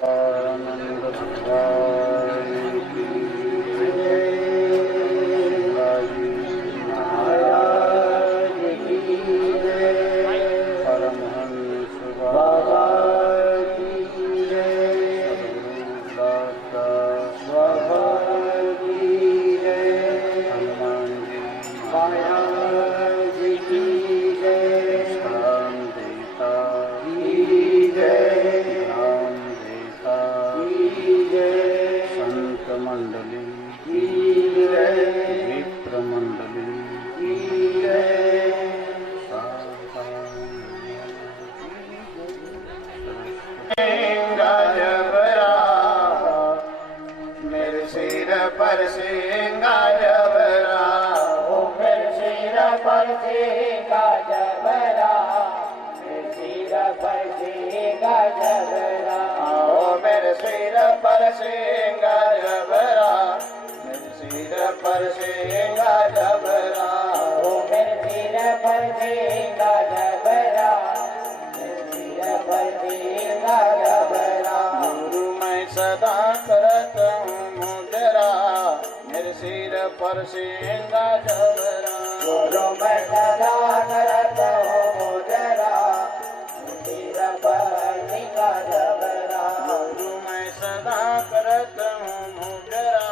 आनंद भगवान की जय। महाराज की जय। परमहंस बाबा की जय। सद्गुरु दाता बाबा की जय। हनुमान जी महाराज की जय। राम देवता की जय। राम देवता की जय। संत मंडली की जय। मित्र मंडली की जय। जबरा मेरे सिर पर सिंगा जबरा। ओ मेरे सिर पर सिंगा जबरा। मेरे सिर पर सिंगा जबरा। ओ मेरे सिर पर सिंगा जबरा। मेरे सिर पर सिंगा जबरा। ओ मेरे सिर पर सिंगा जबरा। मेरे सिर पर सिंगा जबरा। गुरु मैं सदा करत हूँ मुजरा। मेरे सिर पर सिंगा जबरा। गुरु मैं सदा करत हूँ मुजरा। सिर पर सिंगा जबरा। गुरु मैं सदा करत हूँ मुजरा।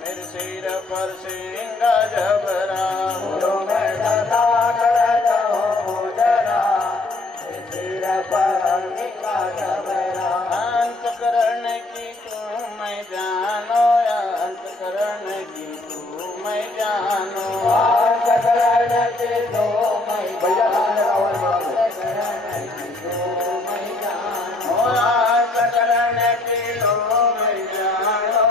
मेरे सिर पर सिंगा जबरा। गुरु मैं सदा करत हूँ मुजरा। सिर पर सिंगा जबरा। अंतकरण की तू मैं जानो। अंतकरण की तू मैं जानो। अंतकरण की तू मैं जानो। अंतकरण की तू मैं जानो।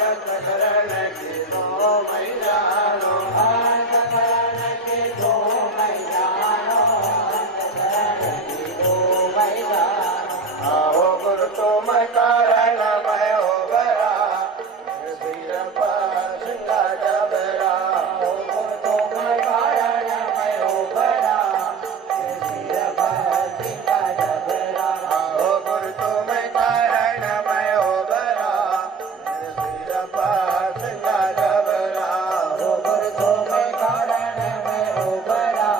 अंतकरण की तू मैं जानो। अंतकरण की तू मैं जानो। अंतकरण की तू मैं जानो। आओ गुरु तुम कारण मैं हो गया। सिर पर सिंगा जबरा। तुम कारण मैं हो बड़ा। सिर पर सिंगा जबरा। आओ गुरु तुम कारण मैं हो गया। सिर पर सिंगा जबरा। गुरु तुम कारण मैं हो बड़ा।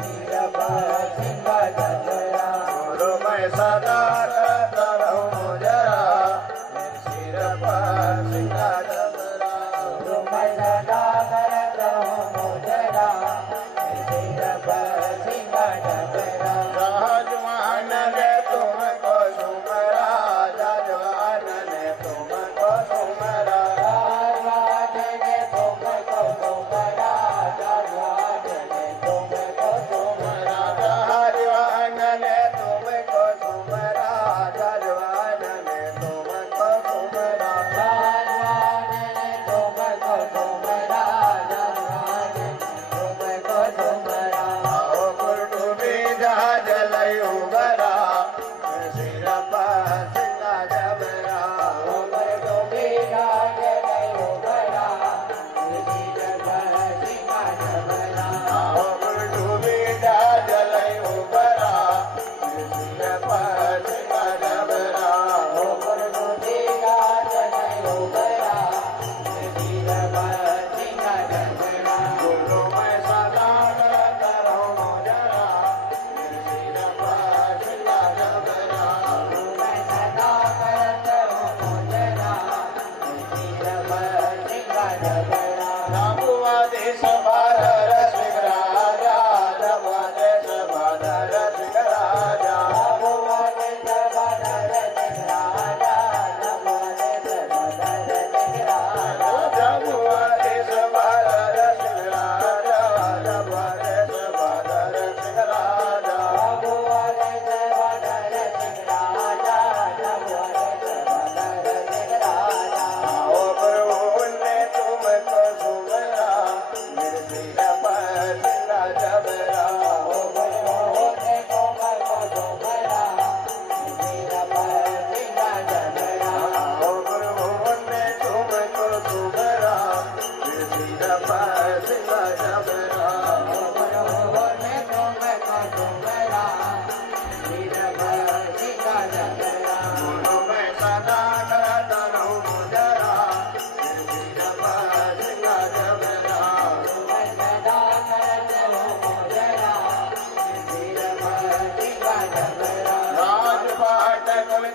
सिर पर सिंगा जबरा। गुरु मैं सदा करता रहूं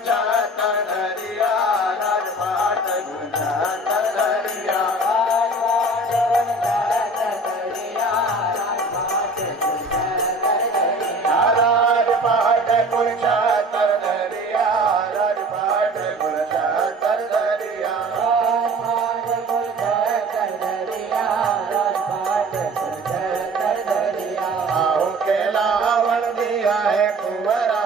कुलछातर धरिया राजपाट कुलछातर धरिया राजपाट कुलछातर धरिया राजपाट कुलछातर धरिया आओ के लावण दिया है कुंवरा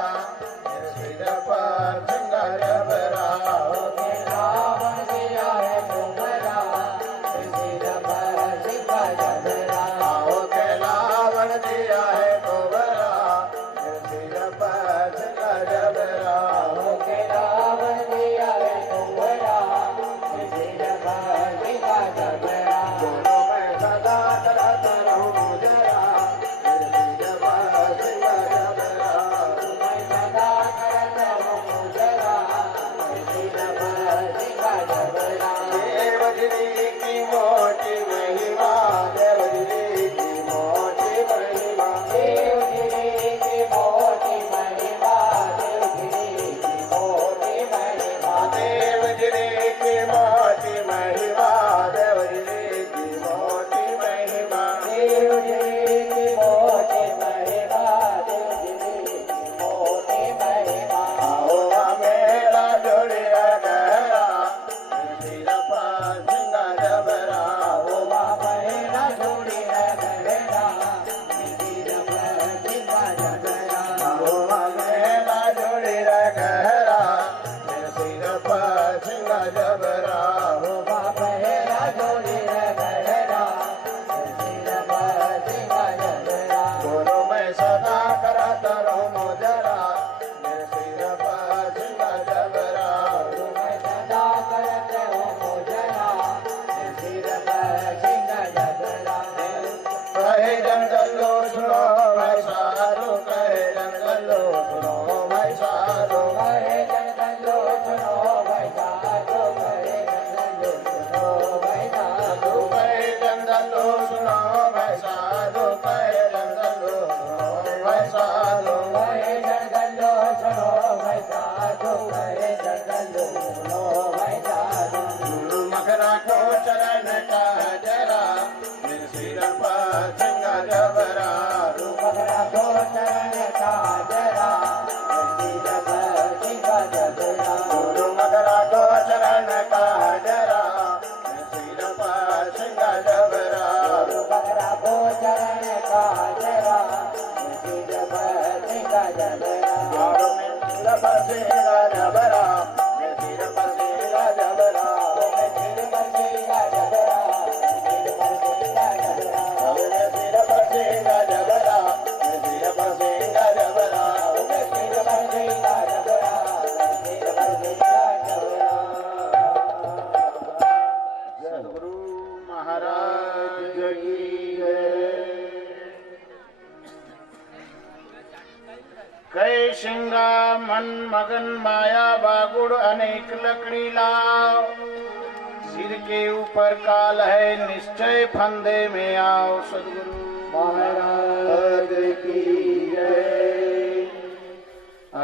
सिर पर सिंगार भरा आओ के लावण दिया है कुंवरा सिर पर सिंगार भरा आओ के लावण दिया है कुंवरा सिर पर सिंगार भरा आओ के लावण दिया है कुंवरा सिर पर सिंगार भरा दोनों में सदा करता रहूं जरा देवगिरी की मोटी महिमा देवगिरी की मोटी महिमा देवगिरी की मोटी महिमा देवगिरी की मोटी महिमा देवगिरी की मोटी महिमा देवगिरी की मोटी महिमा देवगिरी की मोटी महिमा देवगिरी की मोटी महिमा आओ मेरा जोड़िया गहरा सिर पर सिंगार भरा ओ मेरा जोड़िया गहरा सिर पर सिंगार भरा ओ मेरा जोड़िया गहरा सिर पर सिंगार भरा ओ मेरा जोड़िया गहरा सिर पर सिंगार भरा दोनों में सदा करता रहूं जरा सिर पर सिंगार भरा मैं सदा करता हूँ जरा सिर पर सिंगार भरा कहे जंगलो सुनो भाई सारो कहे जंगलो सुनो भाई सारो कहे जंगलो सुनो भाई सारो कहे जंगलो सुनो भाई सारो कहे जंगलो सुनो भाई सारो कहे जंगलो सुनो भाई सारो कहे जंगलो सुनो भाई सारो कहे जंगलो सुनो भाई सारो मकरा को चरण का जरा मेरे सिर पर सिंगार भरा मकरा को चरण का जरा मेरे सिर पर सिंगार भरा मकरा को चरण का जरा मेरे सिर पर सिंगार भरा मकरा को चरण का जरा मेरे सिर पर सिंगार भरा सिर पर सिंगार भरा मेरे सिर पर सिंगार भरा मेरे सिर पर सिंगार भरा सिर पर सिंगार भरा मेरे सिर पर सिंगार भरा मेरे सिर पर सिंगार भरा मेरे सिर पर सिंगार भरा सिर पर सिंगार भरा सद्गुरु महाराज की जय कई सिंगा मन मगन माया बागुड़ अनेक लकड़ी लाओ सिर के ऊपर काल है निश्चय फंदे में आओ सद्गुरु महाराज की जय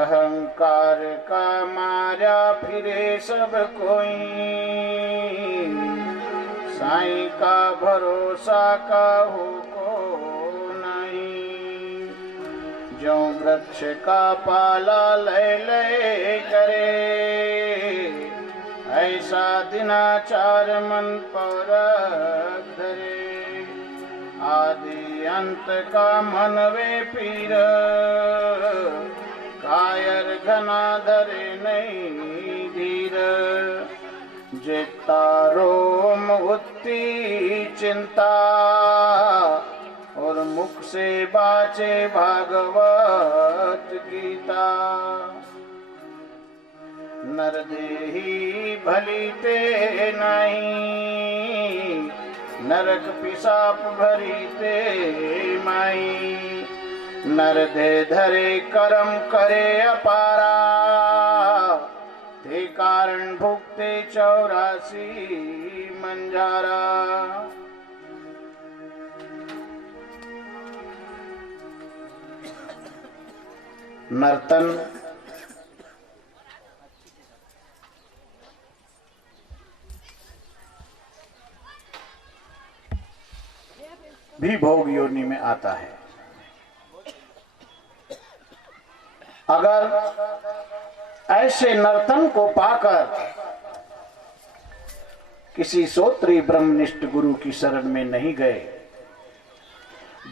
अहंकार का मारा फिरे सब कोई साईं का भरोसा काहू को नहीं जो वृक्ष का पाला ले ले करे ऐसा दिनाचार मन पर धरे आदि अंत का मन वे पीर कायर घना धरे नहीं धीर जिता रोम उत्ती चिंता और मुख से बाचे भागवत गीता नरदेही भली ते नहीं नरक पिसाप भरी ते माई नरदे धरे कर्म करे अपारा ते कारण भुगते 84 मंजारा नर्तन भी भोग योनि में आता है। अगर ऐसे नर्तन को पाकर किसी सोत्री ब्रह्मनिष्ठ गुरु की शरण में नहीं गए,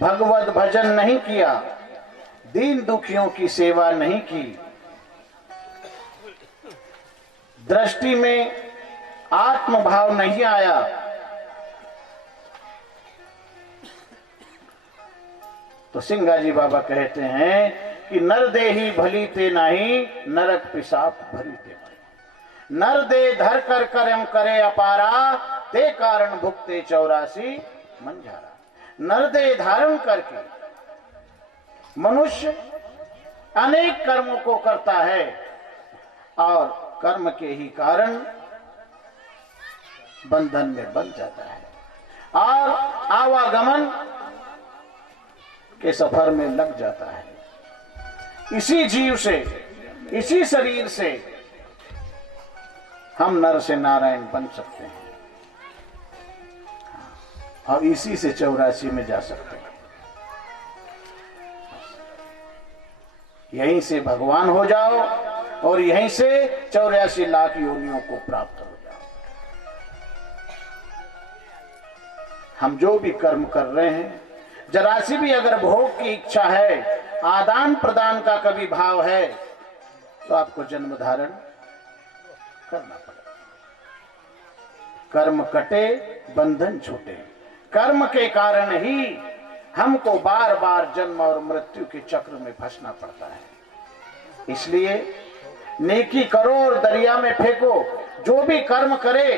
भगवत भजन नहीं किया, दीन दुखियों की सेवा नहीं की, दृष्टि में आत्मभाव नहीं आया, तो सिंगाजी बाबा कहते हैं कि नर देही भली ते नाही, नरक पिशाप भरी ते मरे। नर दे धर कर कर्म करे अपारा, ते कारण भुगते 84 मंझारा। नर दे धारण करके मनुष्य अनेक कर्मों को करता है और कर्म के ही कारण बंधन में बंध जाता है और आवागमन के सफर में लग जाता है। इसी जीव से, इसी शरीर से हम नर से नारायण बन सकते हैं और इसी से 84 में जा सकते हैं। यहीं से भगवान हो जाओ और यहीं से 84 लाख योनियों को प्राप्त हो जाओ। हम जो भी कर्म कर रहे हैं, जरा सी भी अगर भोग की इच्छा है, आदान प्रदान का कभी भाव है, तो आपको जन्म धारण करना पड़ेगा। कर्म कटे बंधन छूटे। कर्म के कारण ही हमको बार बार जन्म और मृत्यु के चक्र में फंसना पड़ता है। इसलिए नेकी करो और दरिया में फेंको। जो भी कर्म करे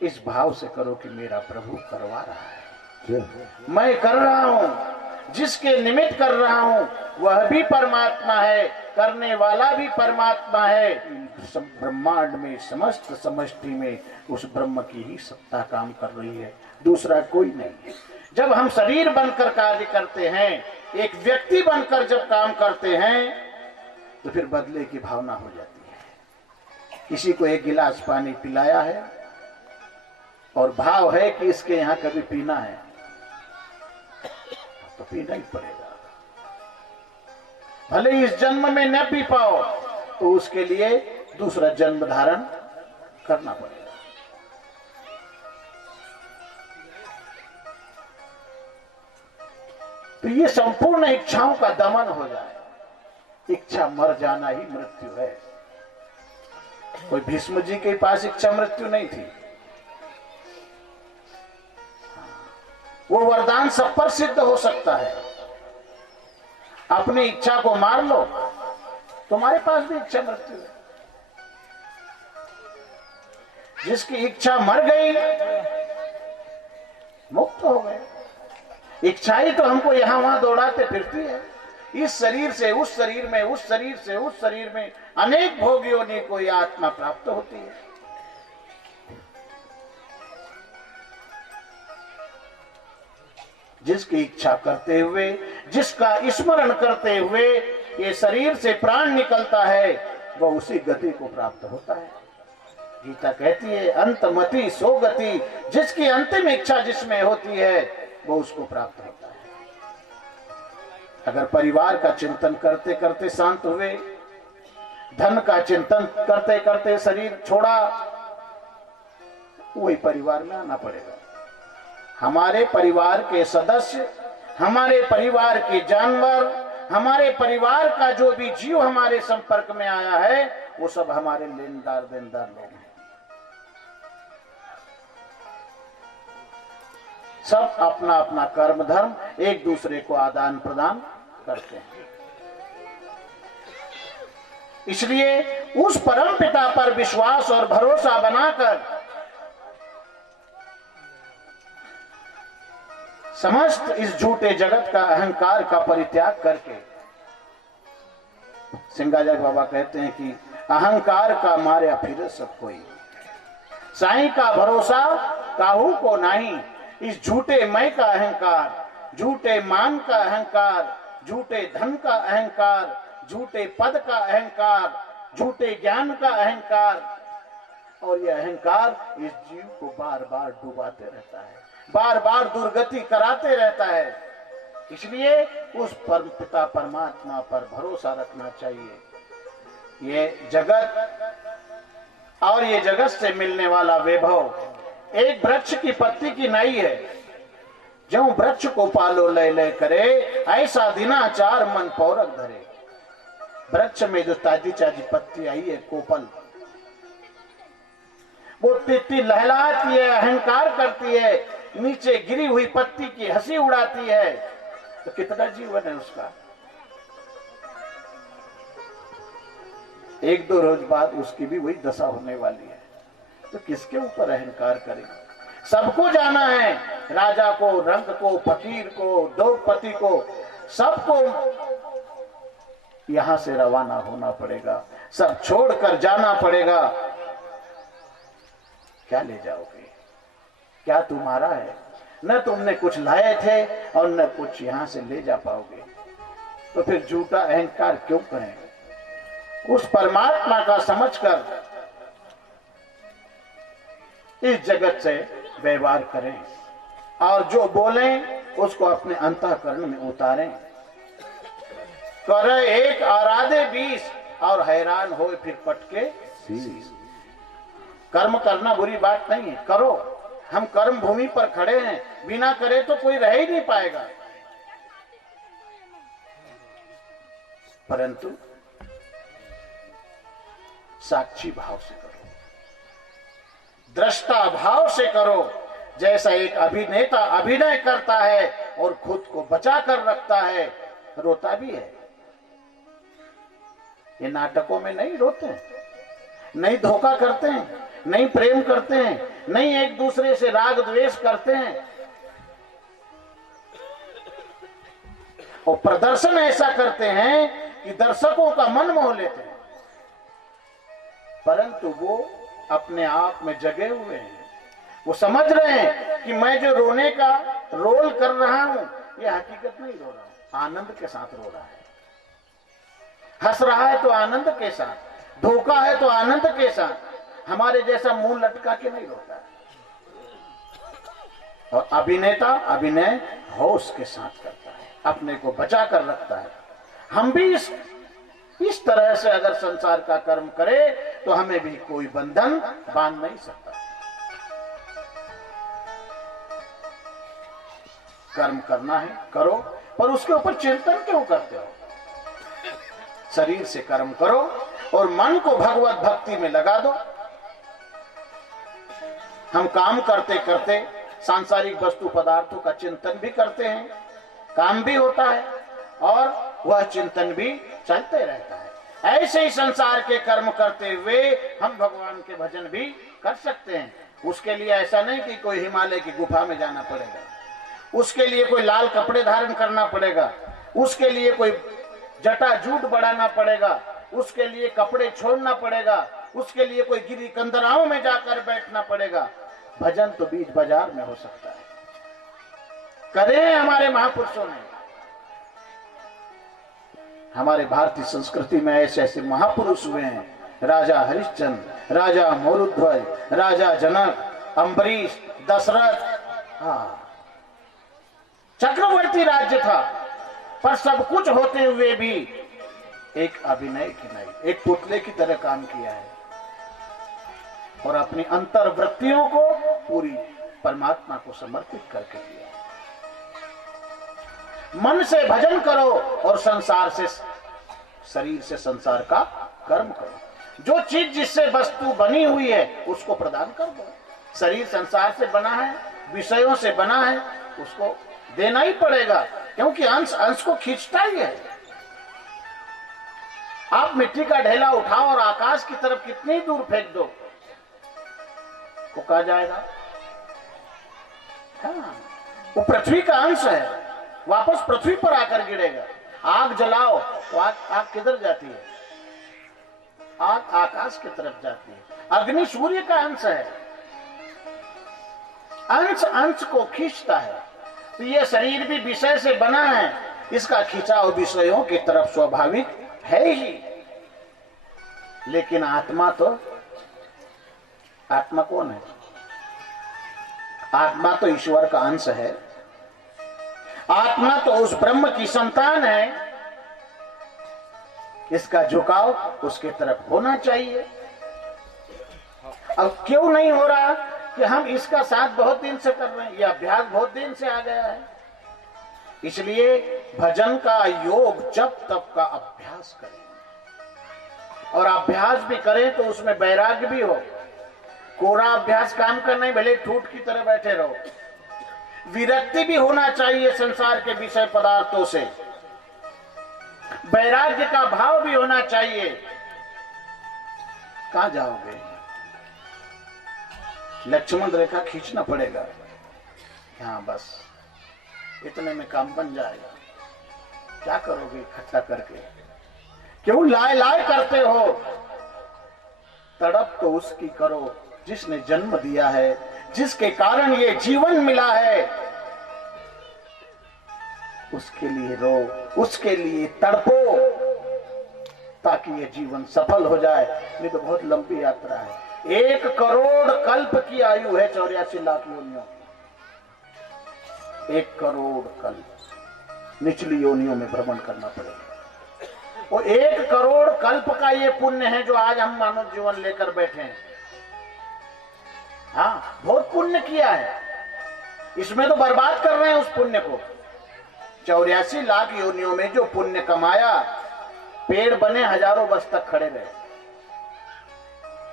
इस भाव से करो कि मेरा प्रभु करवा रहा है, मैं कर रहा हूं, जिसके निमित्त कर रहा हूं वह भी परमात्मा है, करने वाला भी परमात्मा है। ब्रह्मांड में समस्त समष्टि में उस ब्रह्म की ही सत्ता काम कर रही है, दूसरा कोई नहीं है। जब हम शरीर बनकर कार्य करते हैं, एक व्यक्ति बनकर जब काम करते हैं, तो फिर बदले की भावना हो जाती है। किसी को एक गिलास पानी पिलाया है और भाव है कि इसके यहां कभी पीना है, तो पीना ही पड़ेगा। भले इस जन्म में न पी पाओ तो उसके लिए दूसरा जन्म धारण करना पड़ेगा। तो ये संपूर्ण इच्छाओं का दमन हो जाए। इच्छा मर जाना ही मृत्यु है। कोई भीष्म जी के पास इच्छा मृत्यु नहीं थी। वो वरदान सब पर सिद्ध हो सकता है। अपनी इच्छा को मार लो, तुम्हारे पास भी इच्छा मृत्यु है। जिसकी इच्छा मर गई मुक्त हो गए। इच्छाएं तो हमको यहां वहां दौड़ाते फिरती है। इस शरीर से उस शरीर में, उस शरीर से उस शरीर में अनेक भोग योनि को यह आत्मा प्राप्त होती है। जिसकी इच्छा करते हुए, जिसका स्मरण करते हुए ये शरीर से प्राण निकलता है, वह उसी गति को प्राप्त होता है। गीता कहती है अंतमति सो गति। जिसकी अंतिम इच्छा जिसमें होती है वो उसको प्राप्त होता है। अगर परिवार का चिंतन करते करते शांत हुए, धन का चिंतन करते करते शरीर छोड़ा, वही परिवार में आना पड़ेगा। हमारे परिवार के सदस्य, हमारे परिवार के जानवर, हमारे परिवार का जो भी जीव हमारे संपर्क में आया है, वो सब हमारे लेनदार देनदार लोग हैं। सब अपना अपना कर्म धर्म एक दूसरे को आदान प्रदान करते हैं। इसलिए उस परम पिता पर विश्वास और भरोसा बनाकर समस्त इस झूठे जगत का अहंकार का परित्याग करके, सिंगाजा बाबा कहते हैं कि अहंकार का मारे फिर सब कोई, साईं का भरोसा काहू को नहीं। इस झूठे मैं का अहंकार, झूठे मान का अहंकार, झूठे धन का अहंकार, झूठे पद का अहंकार, झूठे ज्ञान का अहंकार, और यह अहंकार इस जीव को बार बार डुबाते रहता है। बार बार दुर्गति कराते रहता है। इसलिए उस परम पिता परमात्मा पर भरोसा रखना चाहिए। ये जगत और ये जगत से मिलने वाला वैभव एक वृक्ष की पत्ती की नाई है। जो वृक्ष को पालो लय लय करे, ऐसा दिनाचार मन पौरक धरे। वृक्ष में जो ताजी ताजी पत्ती आई है कोपल, वो तित्ती लहलाती है, अहंकार करती है, नीचे गिरी हुई पत्ती की हंसी उड़ाती है, तो कितना जीवन है उसका। एक दो रोज बाद उसकी भी वही दशा होने वाली है, तो किसके ऊपर अहंकार करेगा। सबको जाना है, राजा को, रंग को, फकीर को, दोपति को, सबको यहां से रवाना होना पड़ेगा, सब छोड़कर जाना पड़ेगा। क्या ले जाओगे? क्या तुम्हारा है? न तुमने कुछ लाए थे और न कुछ यहां से ले जा पाओगे, तो फिर झूठा अहंकार क्यों करें। उस परमात्मा का समझकर इस जगत से व्यवहार करें और जो बोलें उसको अपने अंतःकरण में उतारें। करे एक आराधे 20 और हैरान हो फिर पटके 30। कर्म करना बुरी बात नहीं है, करो। हम कर्म भूमि पर खड़े हैं, बिना करे तो कोई रह ही नहीं पाएगा। परंतु साक्षी भाव से करो, दृष्टा भाव से करो। जैसा एक अभिनेता अभिनय करता है और खुद को बचा कर रखता है, रोता भी है। ये नाटकों में नहीं रोते हैं, नहीं धोखा करते हैं, नहीं प्रेम करते हैं, नहीं एक दूसरे से राग द्वेष करते हैं, और प्रदर्शन ऐसा करते हैं कि दर्शकों का मन मोह लेते हैं। परंतु वो अपने आप में जगे हुए हैं, वो समझ रहे हैं कि मैं जो रोने का रोल कर रहा हूं, ये हकीकत नहीं रो रहा हूं, आनंद के साथ रो रहा है। हंस रहा है तो आनंद के साथ, धोखा है तो आनंद के साथ, हमारे जैसा मुंह लटका के नहीं रोता है। और अभिनेता अभिनय होश के साथ करता है, अपने को बचा कर रखता है। हम भी इस तरह से अगर संसार का कर्म करे तो हमें भी कोई बंधन बांध नहीं सकता। कर्म करना है करो, पर उसके ऊपर चिंतन क्यों करते हो। शरीर से कर्म करो और मन को भगवत भक्ति में लगा दो। हम काम करते करते सांसारिक वस्तु पदार्थों का चिंतन भी करते हैं, काम भी होता है और वह चिंतन भी चलते रहता है। ऐसे ही संसार के कर्म करते हुए हम भगवान के भजन भी कर सकते हैं। उसके लिए ऐसा नहीं कि कोई हिमालय की गुफा में जाना पड़ेगा, उसके लिए कोई लाल कपड़े धारण करना पड़ेगा, उसके लिए कोई जटा जूट बढ़ाना पड़ेगा, उसके लिए कपड़े छोड़ना पड़ेगा, उसके लिए कोई गिरी कंदराओं में जाकर बैठना पड़ेगा। भजन तो बीच बाजार में हो सकता है, करे हमारे महापुरुषों ने। हमारे भारतीय संस्कृति में ऐसे ऐसे महापुरुष हुए हैं, राजा हरिश्चंद्र, राजा मोरुध्वज, राजा जनक, अम्बरीश, दशरथ। चक्रवर्ती राज्य था, पर सब कुछ होते हुए भी एक अभिनय की नहीं, एक पुतले की तरह काम किया है और अपनी अंतर्वृत्तियों को पूरी परमात्मा को समर्पित करके किया। मन से भजन करो और संसार से, शरीर से संसार का कर्म करो। जो चीज जिससे वस्तु बनी हुई है उसको प्रदान कर दो। शरीर संसार से बना है, विषयों से बना है, उसको देना ही पड़ेगा, क्योंकि अंश अंश को खींचता ही है। आप मिट्टी का ढेला उठाओ और आकाश की तरफ कितनी दूर फेंक दो, वो कहा जाएगा हाँ, वो पृथ्वी का अंश है, वापस पृथ्वी पर आकर गिरेगा। आग जलाओ तो आग किधर जाती है? आग आकाश की तरफ जाती है। अग्नि सूर्य का अंश है, अंश अंश को खींचता है। तो ये शरीर भी विषय से बना है, इसका खिंचाव विषयों की तरफ स्वाभाविक है ही। लेकिन आत्मा तो, आत्मा कौन है? आत्मा तो ईश्वर का अंश है, आत्मा तो उस ब्रह्म की संतान है, इसका झुकाव उसके तरफ होना चाहिए। अब क्यों नहीं हो रहा कि हम इसका साथ बहुत दिन से कर रहे हैं, यह अभ्यास बहुत दिन से आ गया है। इसलिए भजन का योग जब तक का अभ्यास करें, और अभ्यास भी करें तो उसमें वैराग्य भी हो। कोरा अभ्यास काम करना ही, भले ठूठ की तरह बैठे रहो। विरक्ति भी होना चाहिए संसार के विषय पदार्थों से, वैराग्य का भाव भी होना चाहिए। कहां जाओगे? लक्ष्मण रेखा खींचना पड़ेगा। हाँ बस इतने में काम बन जाएगा। क्या करोगे इकट्ठा करके? क्यों लाए लाए करते हो? तड़प तो उसकी करो जिसने जन्म दिया है, जिसके कारण ये जीवन मिला है। उसके लिए रो, उसके लिए तड़पो, ताकि ये जीवन सफल हो जाए। ये तो बहुत लंबी यात्रा है। 1 करोड़ कल्प की आयु है 84 लाख योनियों की। 1 करोड़ कल्प निचली योनियों में भ्रमण करना पड़ेगा। और 1 करोड़ कल्प का ये पुण्य है जो आज हम मानव जीवन लेकर बैठे हैं। हाँ, बहुत पुण्य किया है, इसमें तो बर्बाद कर रहे हैं उस पुण्य को। 84 लाख योनियों में जो पुण्य कमाया, पेड़ बने हजारों वर्ष तक खड़े रहे,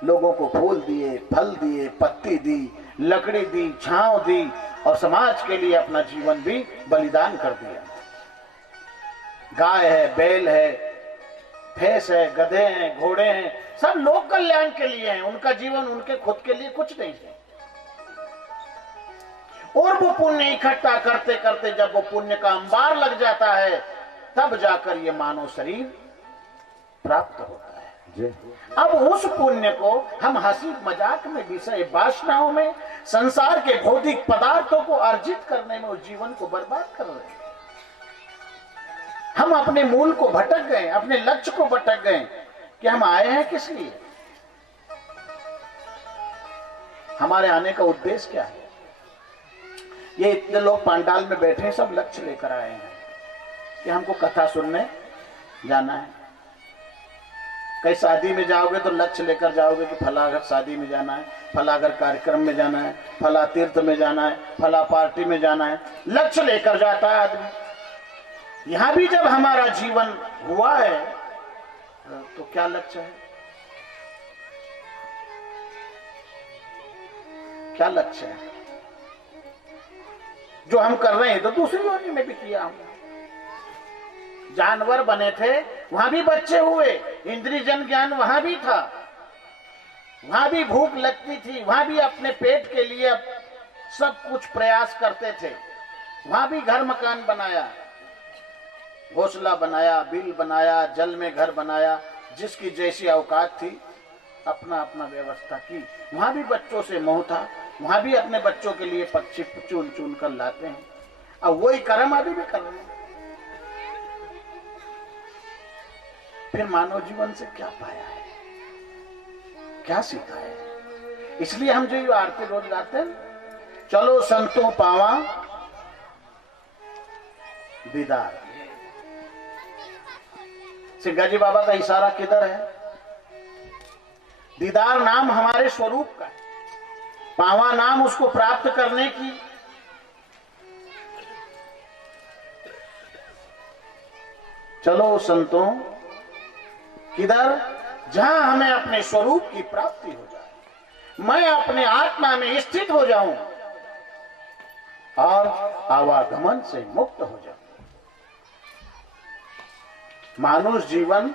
लोगों को फूल दिए, फल दिए, पत्ती दी, लकड़ी दी, छांव दी, और समाज के लिए अपना जीवन भी बलिदान कर दिया। गाय है, बैल है, भैंस है, गधे हैं, घोड़े हैं, सब लोक कल्याण के लिए हैं। उनका जीवन उनके खुद के लिए कुछ नहीं है। और वो पुण्य इकट्ठा करते करते जब वो पुण्य का अंबार लग जाता है, तब जाकर ये मानव शरीर प्राप्त होता है। अब उस पुण्य को हम हंसी मजाक में, विषय वासनाओं में, संसार के भौतिक पदार्थों को अर्जित करने में उस जीवन को बर्बाद कर रहे हैं। हम अपने मूल को भटक गए, अपने लक्ष्य को भटक गए कि हम आए हैं किस लिए, हमारे आने का उद्देश्य क्या है। ये इतने लोग पंडाल में बैठे हैं, सब लक्ष्य लेकर आए हैं कि हमको कथा सुनने जाना है। कहीं शादी में जाओगे तो लक्ष्य लेकर जाओगे कि फला घर शादी में जाना है, फला घर कार्यक्रम में जाना है, फला तीर्थ में जाना है, फला पार्टी में जाना है। लक्ष्य लेकर जाता है आदमी। यहां भी जब हमारा जीवन हुआ है तो क्या लक्ष्य है, क्या लक्ष्य है? जो हम कर रहे हैं तो दूसरी योनि में भी किया हमने। जानवर बने थे, वहां भी बच्चे हुए, इंद्रिय जन ज्ञान वहां भी था, वहां भी भूख लगती थी, वहां भी अपने पेट के लिए सब कुछ प्रयास करते थे। वहां भी घर मकान बनाया, घोंसला बनाया, बिल बनाया, जल में घर बनाया, जिसकी जैसी औकात थी अपना अपना व्यवस्था की। वहां भी बच्चों से मोह था, वहां भी अपने बच्चों के लिए पक्षी चुन चुन कर लाते हैं। अब वही कर्म अभी भी कर रहे हैं। फिर मानव जीवन से क्या पाया है, क्या सीखा है? इसलिए हम जो आरती रोज गाते हैं, चलो संतों पावा दीदार। सिंगाजी बाबा का इशारा किधर है? दीदार नाम हमारे स्वरूप का है, पावा नाम उसको प्राप्त करने की। चलो संतों किधर? जहां हमें अपने स्वरूप की प्राप्ति हो जाए, मैं अपने आत्मा में स्थित हो जाऊं और आवागमन से मुक्त हो जाऊं। मानुष जीवन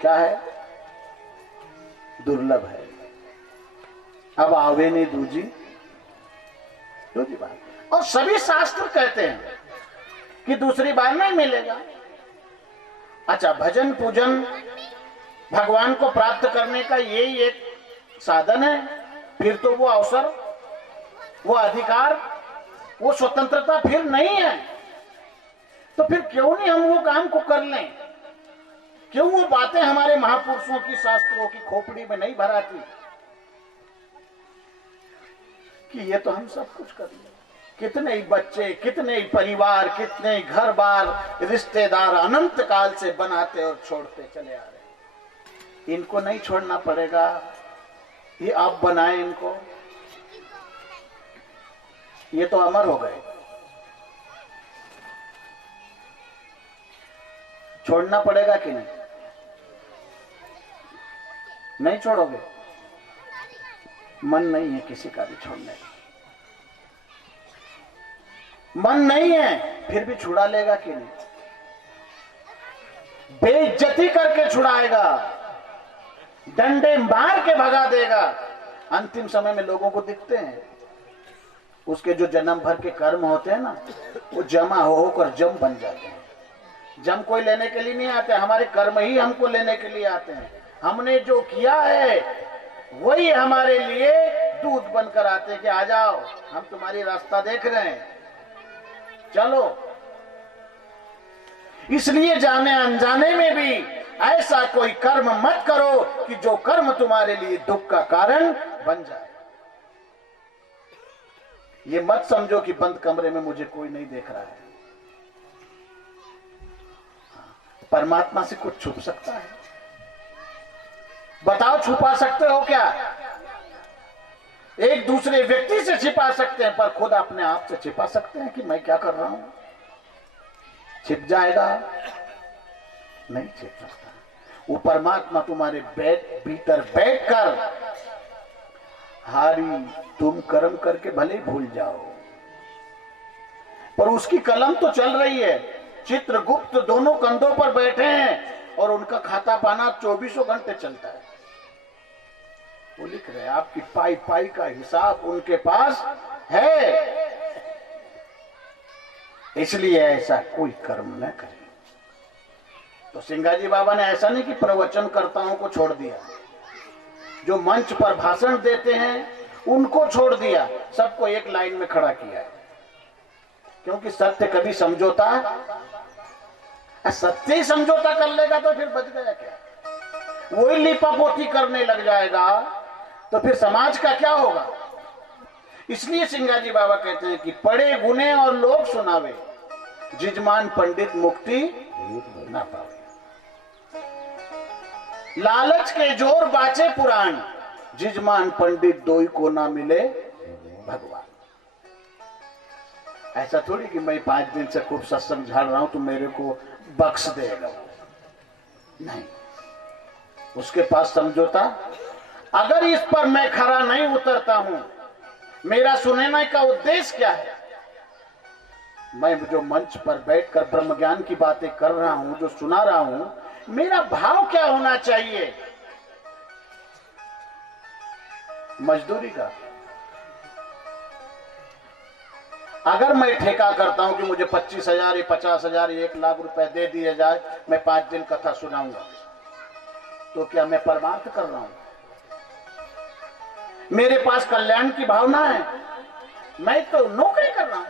क्या है? दुर्लभ है। अब आवे नहीं दूजी बात। और सभी शास्त्र कहते हैं कि दूसरी बार नहीं मिलेगा। अच्छा, भजन पूजन भगवान को प्राप्त करने का यही एक साधन है, फिर तो वो अवसर, वो अधिकार, वो स्वतंत्रता फिर नहीं है। तो फिर क्यों नहीं हम वो काम को कर लें? क्यों वो बातें हमारे महापुरुषों की, शास्त्रों की खोपड़ी में नहीं भराती? कि ये तो हम सब कुछ कर लें। कितने ही बच्चे, कितने ही परिवार, कितने ही घर बार, रिश्तेदार अनंत काल से बनाते और छोड़ते चले आ रहे। इनको नहीं छोड़ना पड़ेगा, ये आप बनाए इनको, ये तो अमर हो गए। छोड़ना पड़ेगा कि नहीं? नहीं छोड़ोगे? मन नहीं है किसी का भी छोड़ने का, मन नहीं है, फिर भी छुड़ा लेगा कि नहीं? बेइज्जती करके छुड़ाएगा, डंडे मार के भगा देगा। अंतिम समय में लोगों को दिखते हैं, उसके जो जन्म भर के कर्म होते हैं ना, वो जमा होकर जम बन जाते हैं। जम कोई लेने के लिए नहीं आते, हमारे कर्म ही हमको लेने के लिए आते हैं। हमने जो किया है वही हमारे लिए दूत बनकर आते हैं कि आ जाओ, हम तुम्हारी रास्ता देख रहे हैं, चलो। इसलिए जाने अनजाने में भी ऐसा कोई कर्म मत करो कि जो कर्म तुम्हारे लिए दुख का कारण बन जाए। ये मत समझो कि बंद कमरे में मुझे कोई नहीं देख रहा है। परमात्मा से कुछ छुप सकता है? बताओ, छुपा सकते हो क्या? एक दूसरे व्यक्ति से छिपा सकते हैं, पर खुद अपने आप से छिपा सकते हैं कि मैं क्या कर रहा हूं? छिप जाएगा? नहीं छिप सकता। वो परमात्मा तुम्हारे भीतर बैठकर, हारी तुम कर्म करके भले भूल जाओ, पर उसकी कलम तो चल रही है। चित्रगुप्त दोनों कंधों पर बैठे हैं और उनका खाता पाना 24 घंटे चलता है। वो लिख रहे हैं, आपकी पाई पाई का हिसाब उनके पास है। इसलिए ऐसा कोई कर्म न करें। तो सिंगाजी बाबा ने ऐसा नहीं कि प्रवचनकर्ताओं को छोड़ दिया, जो मंच पर भाषण देते हैं उनको छोड़ दिया, सबको एक लाइन में खड़ा किया है। क्योंकि सत्य कभी समझौता, सत्य ही समझौता कर लेगा तो फिर बच गया क्या? वही लिपापोती करने लग जाएगा तो फिर समाज का क्या होगा? इसलिए सिंगाजी बाबा कहते हैं कि पढ़े गुने और लोग सुनावे, जिजमान पंडित मुक्ति ना पावे। लालच के जोर बाचे पुराण, जिजमान पंडित दोई को ना मिले भगवान। ऐसा थोड़ी कि मैं 5 दिन से खूब सत्संग झाड़ रहा हूं तो मेरे को बख्श देगा, नहीं। उसके पास समझौता, अगर इस पर मैं खरा नहीं उतरता हूं, मेरा सुनने का उद्देश्य क्या है? मैं जो मंच पर बैठकर ब्रह्म ज्ञान की बातें कर रहा हूं, जो सुना रहा हूं, मेरा भाव क्या होना चाहिए? मजदूरी का। अगर मैं ठेका करता हूं कि मुझे 25,000 या 50,000 या 1,00,000 रुपए दे दिए जाए, मैं 5 दिन कथा सुनाऊंगा, तो क्या मैं परमार्थ कर रहा हूं? मेरे पास कल्याण की भावना है? मैं तो नौकरी कर रहा हूं।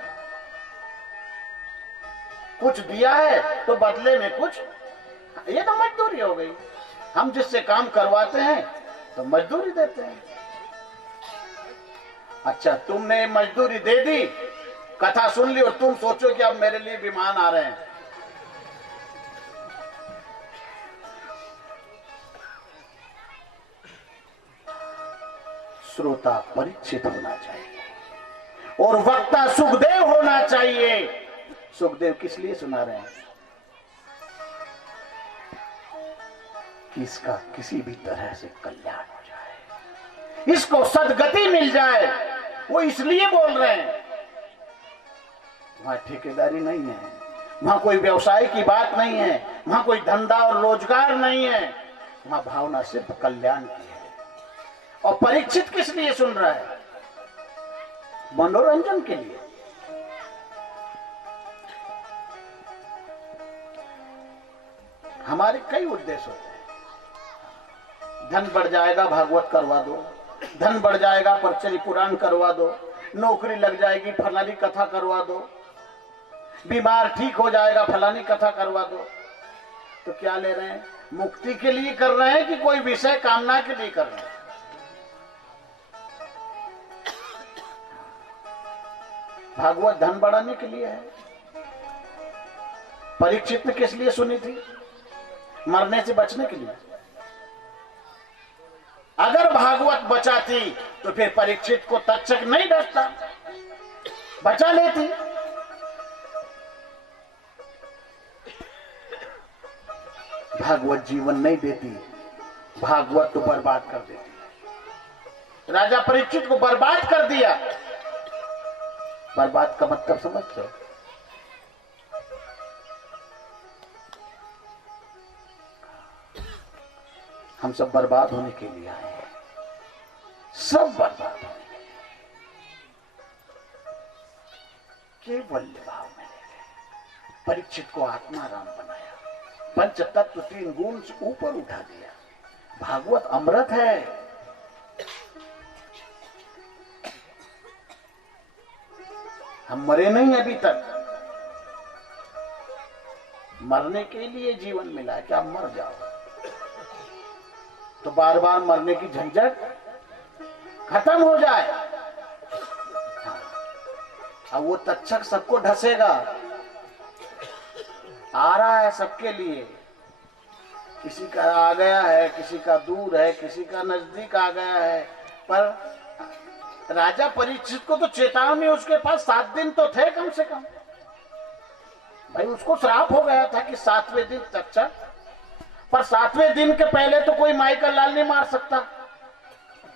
कुछ दिया है तो बदले में कुछ, ये तो मजदूरी हो गई। हम जिससे काम करवाते हैं तो मजदूरी देते हैं। अच्छा, तुमने मजदूरी दे दी, कथा सुन ली और तुम सोचो कि अब मेरे लिए विमान आ रहे हैं। श्रोता परीक्षित होना चाहिए और वक्ता सुखदेव होना चाहिए। सुखदेव किस लिए सुना रहे हैं? कि इसका किसी भी तरह से कल्याण हो जाए, इसको सदगति मिल जाए, वो इसलिए बोल रहे हैं। वहां ठेकेदारी नहीं है, वहां कोई व्यवसाय की बात नहीं है, वहां कोई धंधा और रोजगार नहीं है, वहां भावना सिर्फ कल्याण की है। और परीक्षित किस लिए सुन रहा है? मनोरंजन के लिए। हमारे कई उद्देश्य होते हैं। धन बढ़ जाएगा, भागवत करवा दो। धन बढ़ जाएगा, परचरी पुराण करवा दो। नौकरी लग जाएगी, फलानी कथा करवा दो। बीमार ठीक हो जाएगा, फलानी कथा करवा दो। तो क्या ले रहे हैं? मुक्ति के लिए कर रहे हैं कि कोई विषय कामना के लिए कर रहे हैं? भागवत धन बढ़ाने के लिए है। परीक्षित ने किस लिए सुनी थी? मरने से बचने के लिए। अगर भागवत बचाती तो फिर परीक्षित को तक्षक नहीं डरता, बचा लेती। भागवत जीवन नहीं देती, भागवत तो बर्बाद कर देती। राजा परीक्षित को बर्बाद कर दिया। बर्बाद का मतलब समझते हो? हम सब बर्बाद होने के लिए आए हैं, सब बर्बाद होने के लिए। केवल भाव में ले गए। परीक्षित को आत्मा राम बनाया, पंच तत्व 3 गुण से ऊपर उठा दिया। भागवत अमृत है। हम मरे नहीं अभी तक, मरने के लिए जीवन मिला है कि आप मर जाओ तो बार बार मरने की झंझट खत्म हो जाए। अब वो तक्षक सबको ढसेगा, आ रहा है सबके लिए। किसी का आ गया है, किसी का दूर है, किसी का नजदीक आ गया है। पर राजा परीक्षित को तो चेतावनी उसके पास 7 दिन तो थे कम से कम। भाई उसको श्राप हो गया था कि 7वें दिन तक्षक, पर 7वें दिन के पहले तो कोई माई का लाल नहीं मार सकता।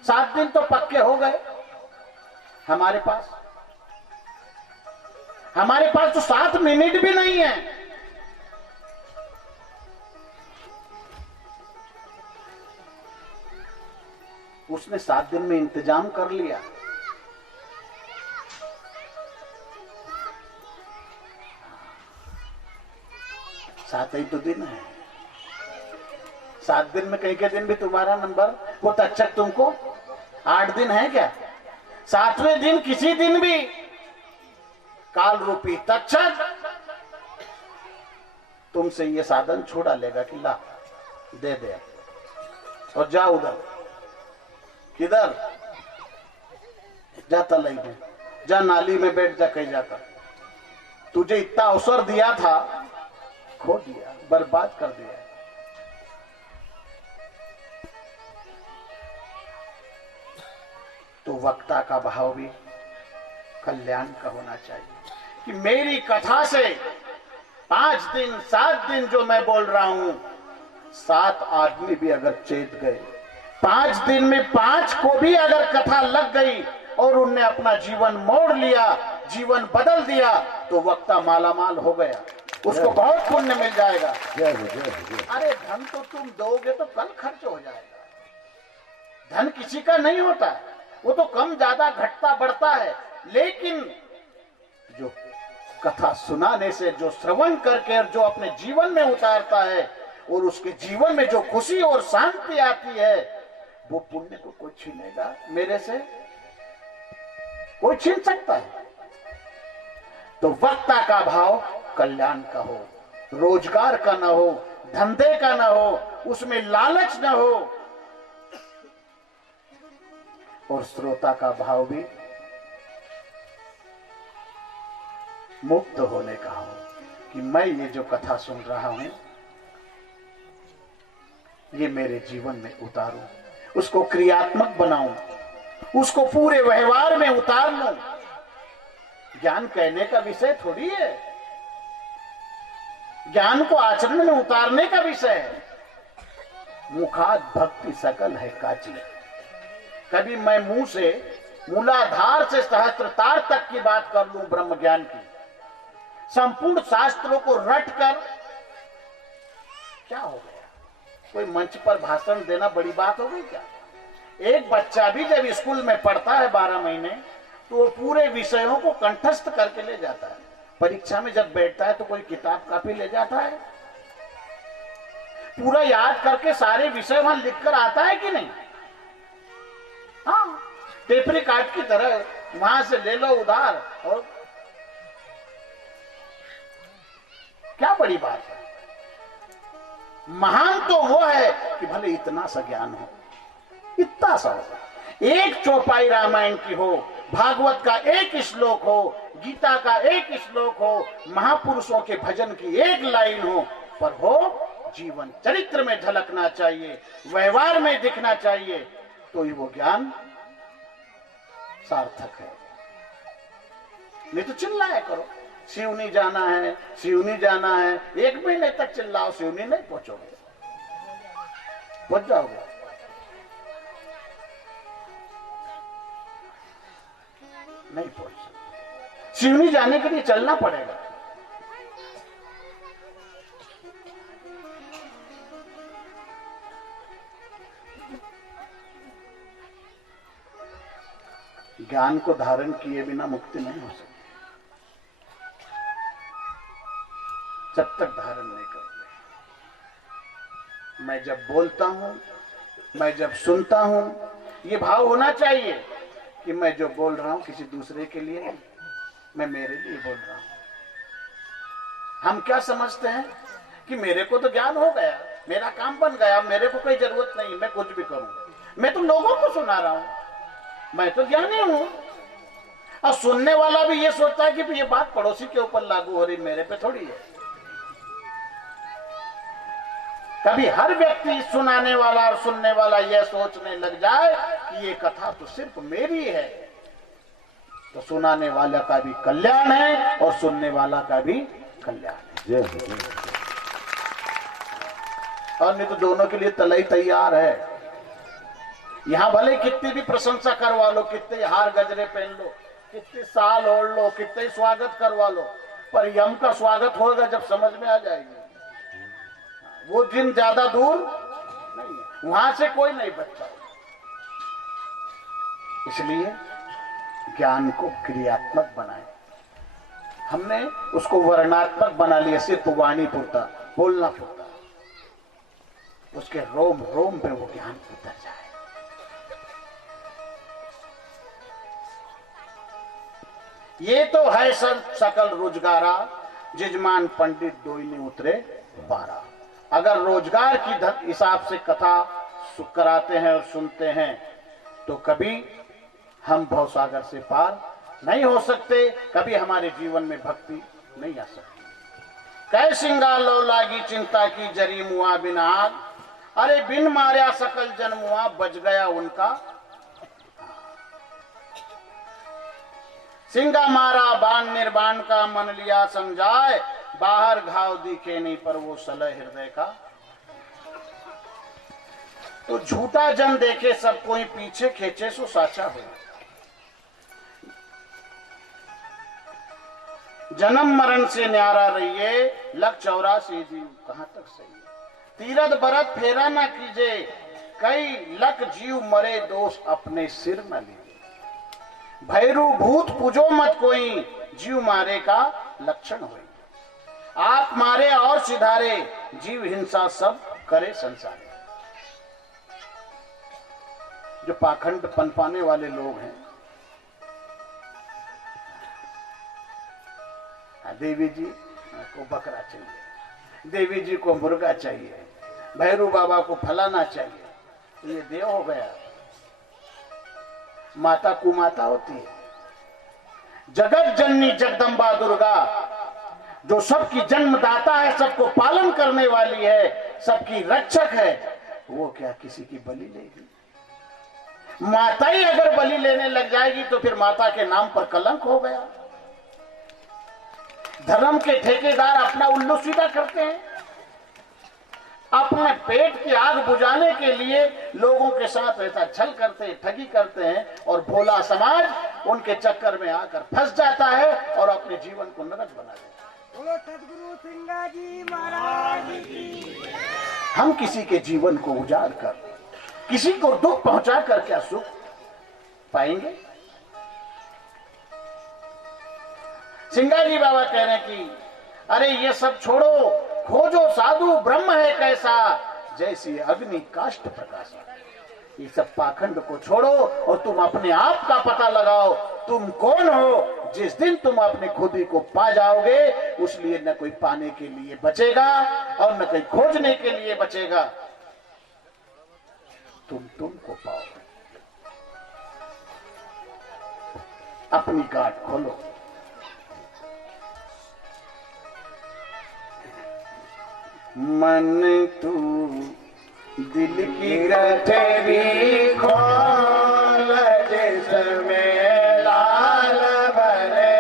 7 दिन तो पक्के हो गए। हमारे पास तो 7 मिनट भी नहीं है। उसने 7 दिन में इंतजाम कर लिया। सात ही तो दिन है। 7 दिन में कहीं के दिन भी तुम्हारा नंबर, वो तक्षक तुमको 8 दिन है क्या? 7वें दिन किसी दिन भी काल रूपी तक्षक तुमसे ये साधन छुड़ा लेगा कि ला दे दे और जा उधर। किधर? जा तलई में, जा नाली में बैठ जा, कहीं जाकर। तुझे इतना अवसर दिया था, खो दिया, बर्बाद कर दिया। तो वक्ता का भाव भी कल्याण का होना चाहिए कि मेरी कथा से 5 दिन 7 दिन जो मैं बोल रहा हूं, 7 आदमी भी अगर चेत गए, 5 दिन में 5 को भी अगर कथा लग गई और उनने अपना जीवन मोड़ लिया, जीवन बदल दिया, तो वक्ता मालामाल हो गया, उसको बहुत पुण्य मिल जाएगा। अरे धन तो तुम दोगे तो कल खर्च हो जाएगा। धन किसी का नहीं होता, वो तो कम ज्यादा घटता बढ़ता है। लेकिन जो कथा सुनाने से, जो श्रवण करके जो अपने जीवन में उतारता है और उसके जीवन में जो खुशी और शांति आती है, वो पुण्य को कोई छीनेगा मेरे से? कोई छीन सकता है? तो वक्ता का भाव कल्याण का हो, रोजगार का ना हो, धंधे का ना हो, उसमें लालच ना हो, और श्रोता का भाव भी मुक्त होने का हो कि मैं ये जो कथा सुन रहा हूं ये मेरे जीवन में उतारूं, उसको क्रियात्मक बनाऊं, उसको पूरे व्यवहार में उतार लूं। ज्ञान कहने का विषय थोड़ी है, ज्ञान को आचरण में उतारने का विषय है। मुखात भक्ति सकल है काची। कभी मैं मुंह से मूलाधार से सहस्त्रतार तक की बात कर लूं ब्रह्म ज्ञान की, संपूर्ण शास्त्रों को रट कर, क्या हो गया? कोई मंच पर भाषण देना बड़ी बात हो गई क्या? एक बच्चा भी जब स्कूल में पढ़ता है 12 महीने, तो वो पूरे विषयों को कंठस्थ करके ले जाता है। परीक्षा में जब बैठता है तो कोई किताब कापी ले जाता है? पूरा याद करके सारे विषय वहां लिखकर आता है कि नहीं? हाँ, टेपरी कार्ड की तरह वहां से ले लो उधार, और क्या बड़ी बात है। महान तो वो है कि भले इतना सा ज्ञान हो, इतना सा हो, एक चौपाई रामायण की हो, भागवत का एक श्लोक हो, गीता का एक श्लोक हो, महापुरुषों के भजन की एक लाइन हो, पर हो जीवन चरित्र में झलकना चाहिए, व्यवहार में दिखना चाहिए, तो ही वो ज्ञान सार्थक है। नहीं तो चिल्लाया करो, सिवनी जाना है, सिवनी जाना है, 1 महीने तक चिल्लाओ, सिवनी नहीं पहुंचोगे, पहुंच जाओगे। नहीं पहुंच सकते। सिवनी जाने के लिए चलना पड़ेगा। ज्ञान को धारण किए बिना मुक्ति नहीं हो सकती, जब तक धारण नहीं करोगे। मैं जब बोलता हूं, मैं जब सुनता हूं, ये भाव होना चाहिए कि मैं जो बोल रहा हूं किसी दूसरे के लिए नहीं, मैं मेरे लिए बोल रहा हूं। हम क्या समझते हैं कि मेरे को तो ज्ञान हो गया, मेरा काम बन गया, मेरे को कोई जरूरत नहीं, मैं कुछ भी करूं, मैं तो लोगों को सुना रहा हूं, मैं तो ज्ञानी हूं। और सुनने वाला भी ये सोचता है कि ये बात पड़ोसी के ऊपर लागू हो रही, मेरे पे थोड़ी है। कभी हर व्यक्ति सुनाने वाला और सुनने वाला यह सोचने लग जाए कि ये कथा तो सिर्फ मेरी है, तो सुनाने वाला का भी कल्याण है और सुनने वाला का भी कल्याण है। और नहीं तो दोनों के लिए तलई तैयार है। यहां भले कितनी भी प्रशंसा करवा लो, कितने हार गजरे पहन लो, कितने साल ओढ़ लो, कितने स्वागत करवा लो, पर यम का स्वागत होगा जब समझ में आ जाएगी। वो दिन ज्यादा दूर नहीं है, वहां से कोई नहीं बचता। इसलिए ज्ञान को क्रियात्मक बनाए, हमने उसको वर्णात्मक बना लिया, सिर्फ वाणी पुरता, बोलना पुरता, उसके रोम रोम पे वो ज्ञान उतर जाए। ये तो है सकल रोजगारा, जजमान पंडित दोइने उतरे 12। अगर रोजगार की हिसाब से कथा कराते हैं और सुनते हैं तो कभी हम भवसागर से पार नहीं हो सकते, कभी हमारे जीवन में भक्ति नहीं आ सकती। कै सिंगा लो लागी चिंता की जरी मुआ बिन आग, अरे बिन मार्या सकल जन मुआ, बच गया उनका। सिंगा मारा बाण निर्बाण का, मन लिया समझाए, बाहर घाव दिखे नहीं पर वो सलह हृदय का। तो झूठा जन देखे सब कोई पीछे खींचे सो साचा हो। जन्म मरण से न्यारा रहिए, लख 84 जीव कहां तक सही। तीरथ बरत फेरा ना कीजे, कई लख जीव मरे दोष अपने सिर न लीजिए। भैरू भूत पूजो मत कोई, जीव मारे का लक्षण हुई। आप मारे और सिधारे, जीव हिंसा सब करे संसार। जो पाखंड पनपाने वाले लोग हैं, देवी जी को बकरा चाहिए, देवी जी को मुर्गा चाहिए, भैरू बाबा को फलाना चाहिए, तो ये देव हो गया। माता कुमाता होती है। जगत जननी जगदम्बा दुर्गा, जो सबकी जन्मदाता है, सबको पालन करने वाली है, सबकी रक्षक है, वो क्या किसी की बलि लेगी? माता ही अगर बलि लेने लग जाएगी तो फिर माता के नाम पर कलंक हो गया। धर्म के ठेकेदार अपना उल्लू सीधा करते हैं, अपने पेट की आग बुझाने के लिए लोगों के साथ ऐसा छल करते हैं, ठगी करते हैं, और भोला समाज उनके चक्कर में आकर फंस जाता है और अपने जीवन को नरक बना देता है। बोलो सद्गुरु सिंगा जी महाराज की। हम किसी के जीवन को उजाड़ कर, किसी को दुख पहुंचा कर क्या सुख पाएंगे? सिंगाजी बाबा कह रहे हैं कि अरे ये सब छोड़ो, खोजो साधु ब्रह्म है कैसा, जैसी अग्नि काष्ठ प्रकाशा। ये सब पाखंड को छोड़ो और तुम अपने आप का पता लगाओ, तुम कौन हो। जिस दिन तुम अपने खुद ही को पा जाओगे, उसलिए न कोई पाने के लिए बचेगा और न कोई खोजने के लिए बचेगा। तुमको पाओ। अपनी गांठ खोलो। मन तू दिल की गठरी खोल, जिसमें लाल भरे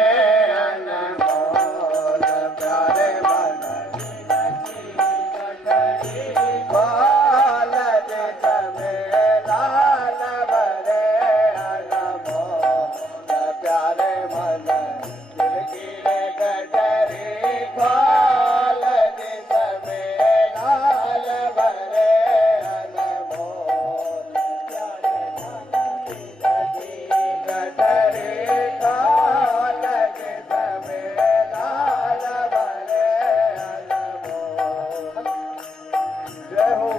अनमोल प्यारे मन की गठरी खोल, जिसमें लाल भरे अनमोल प्यारे मन दिल की गठरी खोल, जिसमें लाल भरे अनमोल प्यारे मन दिल की गठरी खोल, जिसमें लाल भरे अनमोल। जय हो।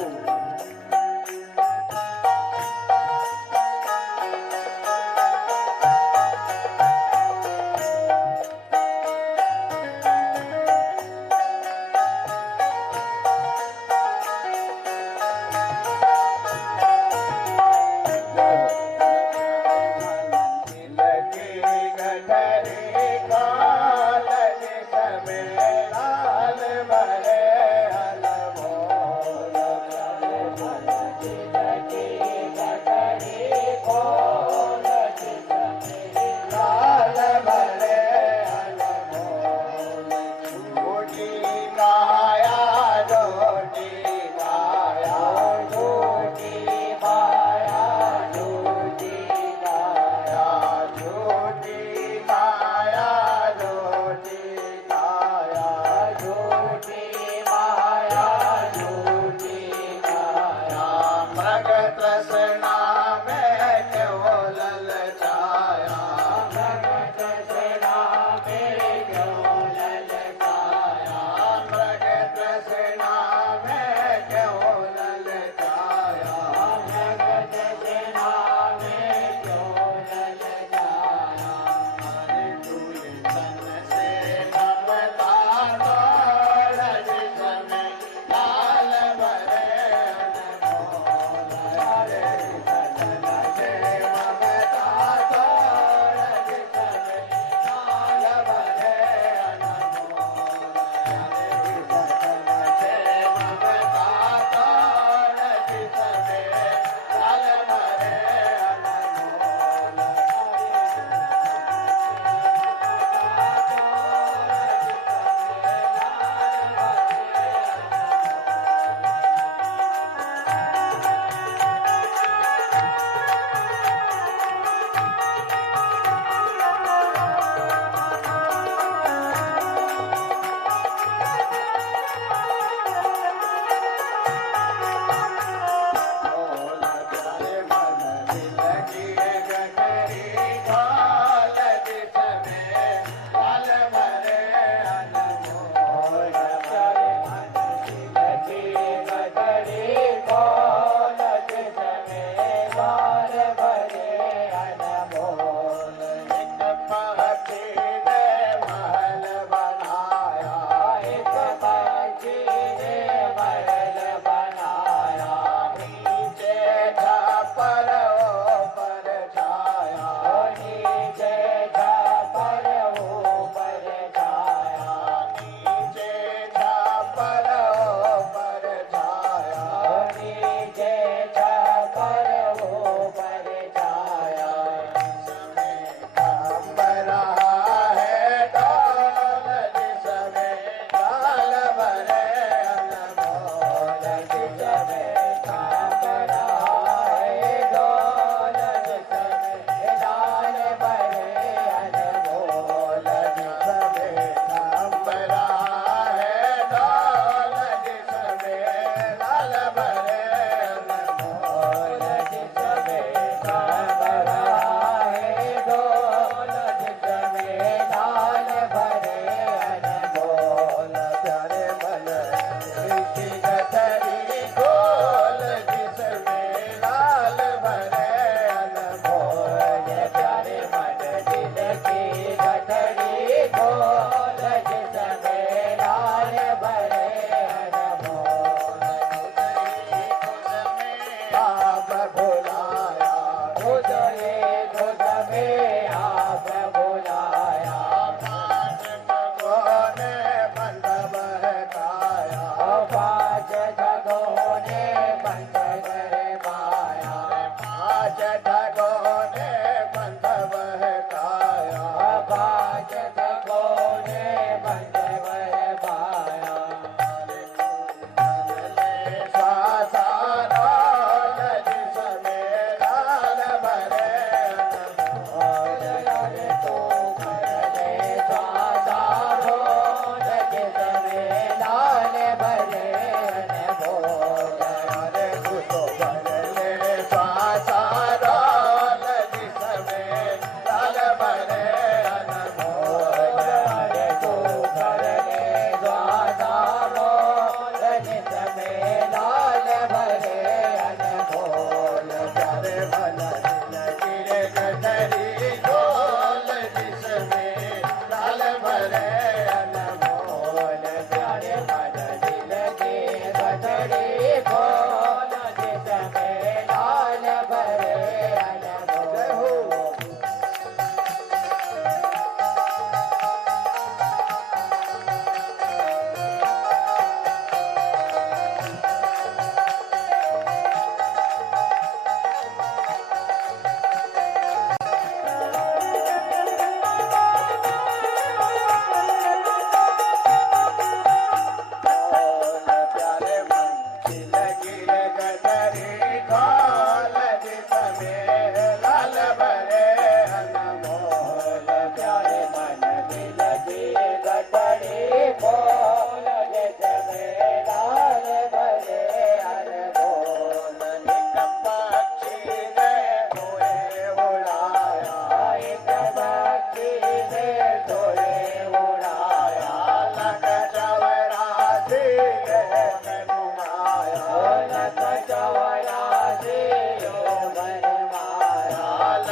भुलाया खुद रे खुद में आप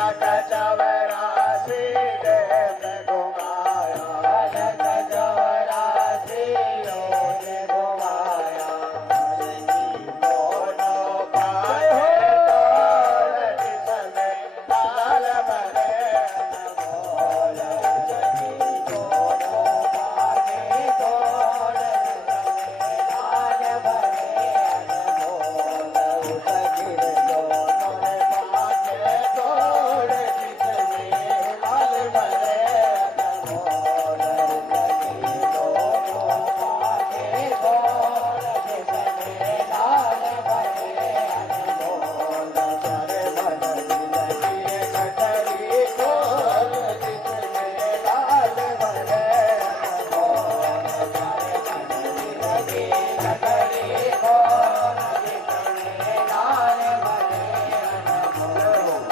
अलग चौरासी देश घुमाया, अलग चौरासी योज घुमाया। दोनों पाए तोड़ जिसमें लाल भरे अनमोल, दोनों पाए तोड़ जिसमें लाल भरे अनमोल, उसकी दोनों पाए तोड़ जिसमें लाल भरे अनमोल, उसकी दोनों पाए तोड़ जिसमें लाल भरे अनमोल, सारे मन लगी कटरी खोल जिसमें लाल भरे अनमोल, सारे मन लगी कटरी खोल जिसमें लाल भरे अनमोल।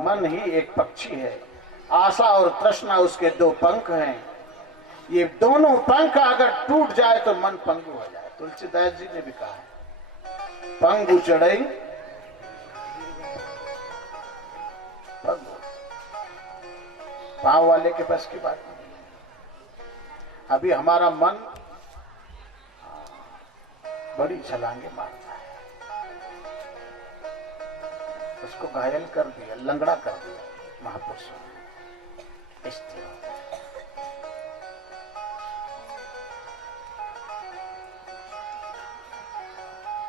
मन ही एक पक्षी है, आशा और तृष्णा उसके दो पंख हैं। ये दोनों पंख अगर टूट जाए तो मन पंगु हो जाए। तुलसीदास जी ने भी कहा है, पंगु चढ़ई पंगु, पांव वाले के बस की बात नहीं। अभी हमारा मन बड़ी छलांगे मारता है, उसको घायल कर दिया, लंगड़ा कर दिया महापुरुषों ने। स्थिर हो गया।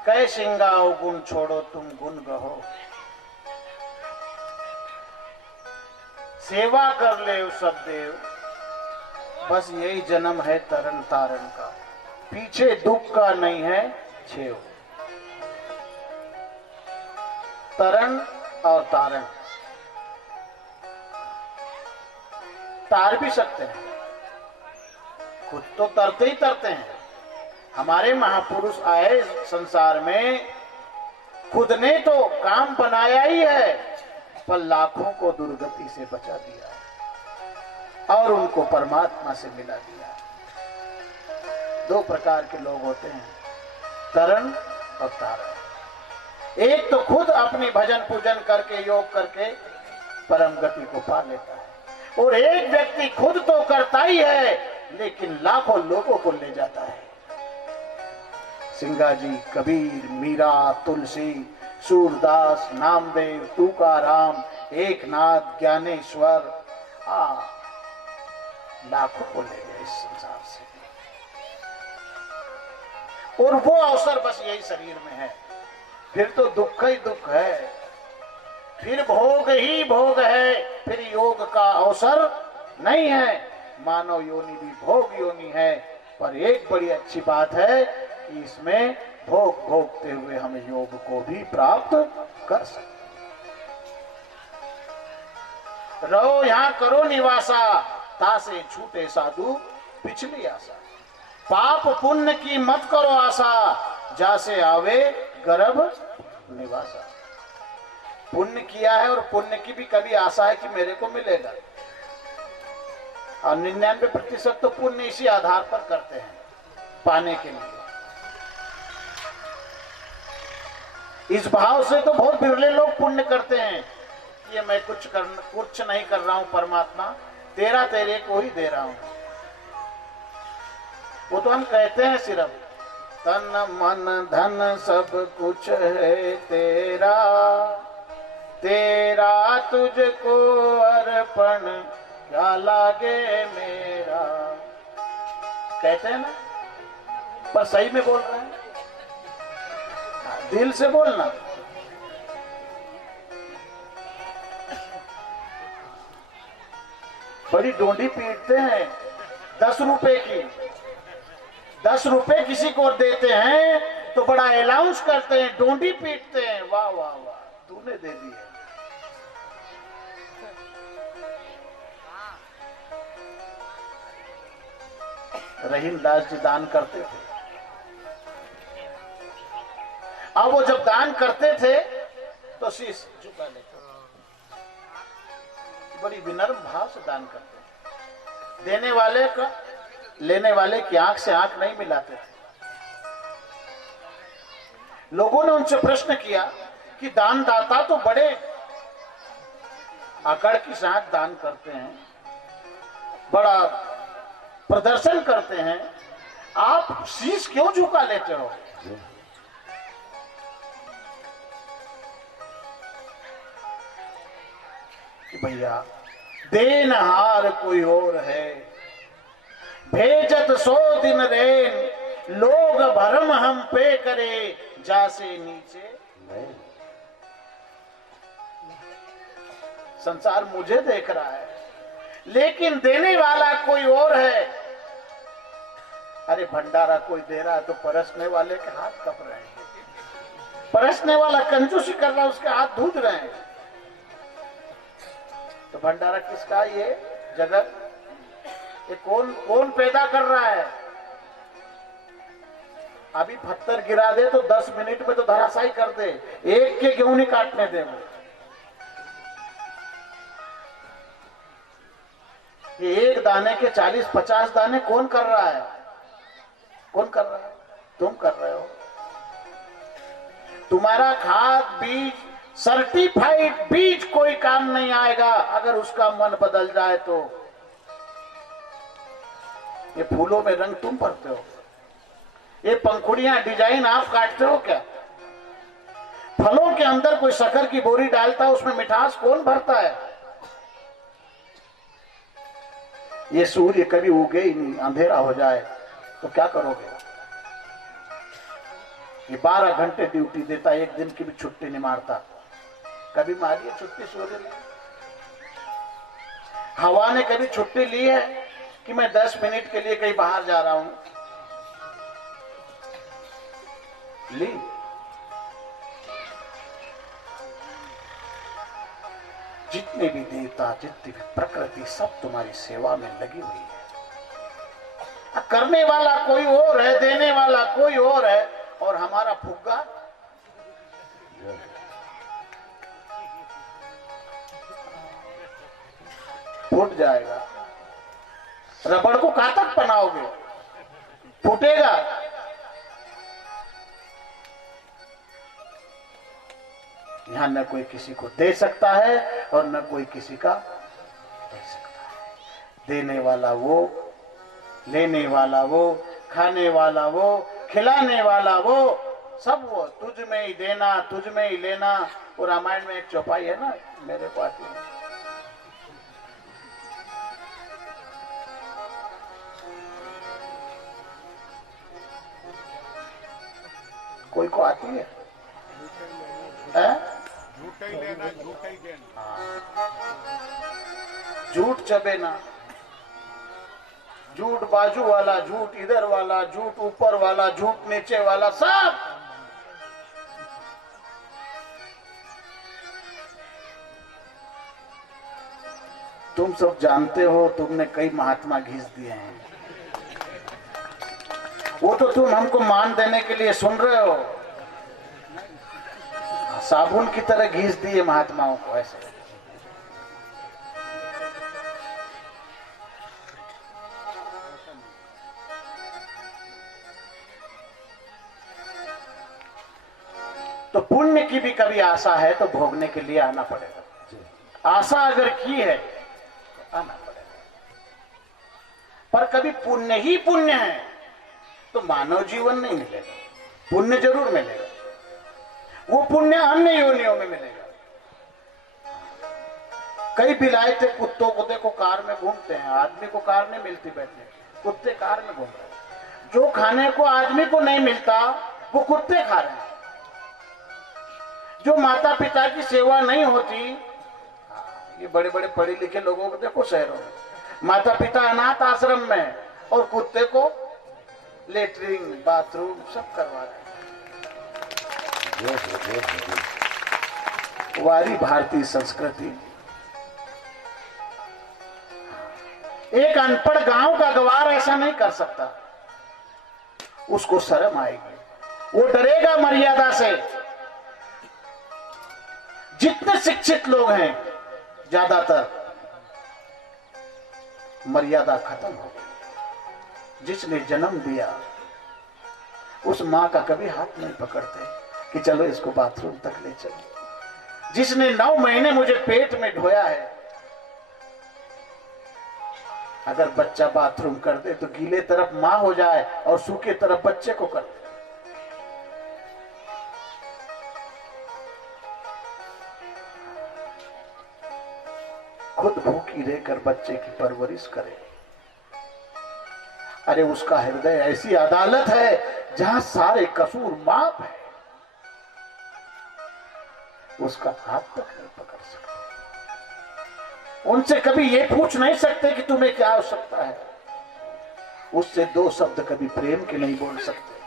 कै सिंगाओ गुण छोड़ो तुम गुण गहो, सेवा कर ले सब देव, बस यही जन्म है तरन तारण का, पीछे दुख का नहीं है छेव। तरन और तारण तार भी सकते हैं, खुद तो तरते ही तरते हैं। हमारे महापुरुष आए संसार में, खुद ने तो काम बनाया ही है, पर लाखों को दुर्गति से बचा दिया और उनको परमात्मा से मिला दिया। दो प्रकार के लोग होते हैं, तरण और तारण। एक तो खुद अपनी भजन पूजन करके योग करके परम गति को पा लेता है, और एक व्यक्ति खुद तो करता ही है लेकिन लाखों लोगों को ले जाता है। सिंगा जी, कबीर, मीरा, तुलसी, सूरदास, नामदेव, तुकाराम, एकनाथ, ज्ञानेश्वर, लाखों को ले गए इस संसार से, और वो अवसर बस यही शरीर में है। फिर तो दुख ही दुख है, फिर भोग ही भोग है, फिर योग का अवसर नहीं है। मानव योनि भी भोग योनि है, पर एक बड़ी अच्छी बात है कि इसमें भोग भोगते हुए हम योग को भी प्राप्त कर सकते। रहो यहाँ करो निवासा, तासे छूटे साधु पिछली आशा। पाप पुण्य की मत करो आशा, जासे आवे गर्भ निवासा। पुण्य किया है और पुण्य की भी कभी आशा है कि मेरे को मिलेगा, और 99% तो पुण्य इसी आधार पर करते हैं पाने के लिए। इस भाव से तो बहुत बिरले लोग पुण्य करते हैं कि ये मैं कुछ नहीं कर रहा हूं परमात्मा, तेरा तेरे को ही दे रहा हूं। वो तो हम कहते हैं सिर्फ तन मन धन सब कुछ है तेरा, तेरा तुझको अर्पण क्या लागे मेरा, कहते हैं ना, पर सही में बोल रहे हैं, दिल से बोलना। बड़ी डोंडी पीटते हैं 10 रुपए की, 10 रुपए किसी को देते हैं तो बड़ा अनाउंस करते हैं, डोंडी पीटते हैं, वाह वाह वाह तूने दे दी है। रहीम दास जी दान करते थे, अब वो जब दान करते थे तो शीश झुका लेते, बड़ी विनम्र भाव से दान करते थे। देने वाले का लेने वाले की आंख से आंख नहीं मिलाते थे। लोगों ने उनसे प्रश्न किया कि दानदाता तो बड़े अकड़ के साथ दान करते हैं, बड़ा प्रदर्शन करते हैं, आप शीश क्यों झुका लेते हो? कि भैया देनहार कोई और है, भेजत 100 दिन रेन, लोग भरम हम पे करे, जासे नीचे नहीं। संसार मुझे देख रहा है लेकिन देने वाला कोई और है। अरे भंडारा कोई दे रहा है तो परसने वाले के हाथ कप रहे हैं, परसने वाला कंजूसी कर रहा है, उसके हाथ धूज रहे हैं। तो भंडारा किसका? ये जगत, ये कौन पैदा कर रहा है? अभी पत्थर गिरा दे तो 10 मिनट में तो धराशायी कर दे, एक के क्यों नहीं काटने दे। ये एक दाने के 40-50 दाने कौन कर रहा है? कौन कर रहा है? तुम कर रहे हो। तुम्हारा खाद बीज, सर्टिफाइड बीज कोई काम नहीं आएगा अगर उसका मन बदल जाए तो। ये फूलों में रंग तुम भरते हो, ये पंखुड़ियां डिजाइन आप काटते हो क्या? फलों के अंदर कोई शक्कर की बोरी डालता है, उसमें मिठास कौन भरता है? ये सूर्य कभी उगे ही नहीं, अंधेरा हो जाए तो क्या करोगे? ये 12 घंटे ड्यूटी देता, एक दिन की भी छुट्टी नहीं मारता। कभी मारी है छुट्टी सूर्य ने? हवा ने कभी छुट्टी ली है कि मैं 10 मिनट के लिए कहीं बाहर जा रहा हूं? ली? जितने भी देवता, जितनी भी प्रकृति, सब तुम्हारी सेवा में लगी हुई है। करने वाला कोई और है, देने वाला कोई और है, और हमारा फुग्गा फूट जाएगा। रबड़ को कहां तक बनाओगे? फूटेगा। यहाँ न कोई किसी को दे सकता है और न कोई किसी का दे सकता है। देने वाला वो, लेने वाला वो, खाने वाला वो, खिलाने वाला वो, सब वो। तुझ में ही देना, तुझ में ही लेना। वो रामायण में एक चौपाई है ना, मेरे को आती है। कोई को आती है? झूठा ही लेना, झूठा ही देना। झूठ चबे ना, झूठ बाजू वाला, झूठ इधर वाला, झूठ ऊपर वाला, झूठ नीचे वाला, सब। तुम सब जानते हो, तुमने कई महात्मा घिस दिए हैं। वो तो तुम हमको मान देने के लिए सुन रहे हो। साबुन की तरह घिस दिए महात्माओं को ऐसे। तो पुण्य की भी कभी आशा है तो भोगने के लिए आना पड़ेगा। आशा अगर की है तो आना पड़ेगा। पर कभी पुण्य ही पुण्य है तो मानव जीवन नहीं मिलेगा। पुण्य जरूर मिलेगा, वो पुण्य अन्य योनियों में मिलेगा। कई विलायते कुत्तों को देखो कार में घूमते हैं, आदमी को कार नहीं मिलती बैठने, कुत्ते कार में घूम रहे हैं। जो खाने को आदमी को नहीं मिलता वो कुत्ते खा रहे हैं। जो माता पिता की सेवा नहीं होती, ये बड़े बड़े पढ़े लिखे लोगों को देखो शहरों में, माता पिता अनाथ आश्रम में और कुत्ते को लेटरिन बाथरूम सब करवा रहे हैं। वारी भारतीय संस्कृति। एक अनपढ़ गांव का गवार ऐसा नहीं कर सकता, उसको शर्म आएगी, वो डरेगा मर्यादा से। जितने शिक्षित लोग हैं ज्यादातर मर्यादा खत्म हो गई। जिसने जन्म दिया उस मां का कभी हाथ नहीं पकड़ते कि चलो इसको बाथरूम तक ले चलो। जिसने 9 महीने मुझे पेट में ढोया है, अगर बच्चा बाथरूम कर दे तो गीले तरफ मां हो जाए और सूखे तरफ बच्चे को कर दे। खुद भूखी रहकर बच्चे की परवरिश करे। अरे उसका हृदय ऐसी अदालत है जहां सारे कसूर माफ है, उसका हाथ तक नहीं पकड़ सकते। उनसे कभी ये पूछ नहीं सकते कि तुम्हें क्या आवश्यकता है। उससे 2 शब्द कभी प्रेम के नहीं बोल सकते।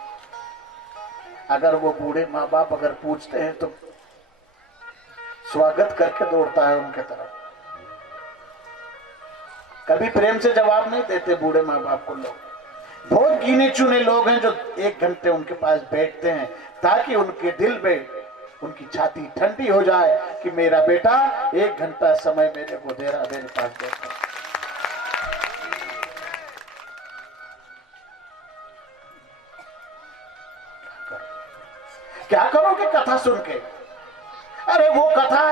अगर वो बूढ़े माँ बाप अगर पूछते हैं तो स्वागत करके दौड़ता है उनके तरफ। कभी प्रेम से जवाब नहीं देते बूढ़े माँ बाप को लोग। बहुत गिने चुने लोग हैं जो 1 घंटे उनके पास बैठते हैं ताकि उनके दिल में, उनकी छाती ठंडी हो जाए कि मेरा बेटा 1 घंटा समय मेरे को दे रहा, मेरे पास बैठा। क्या करोगे कथा सुन के? अरे वो कथा है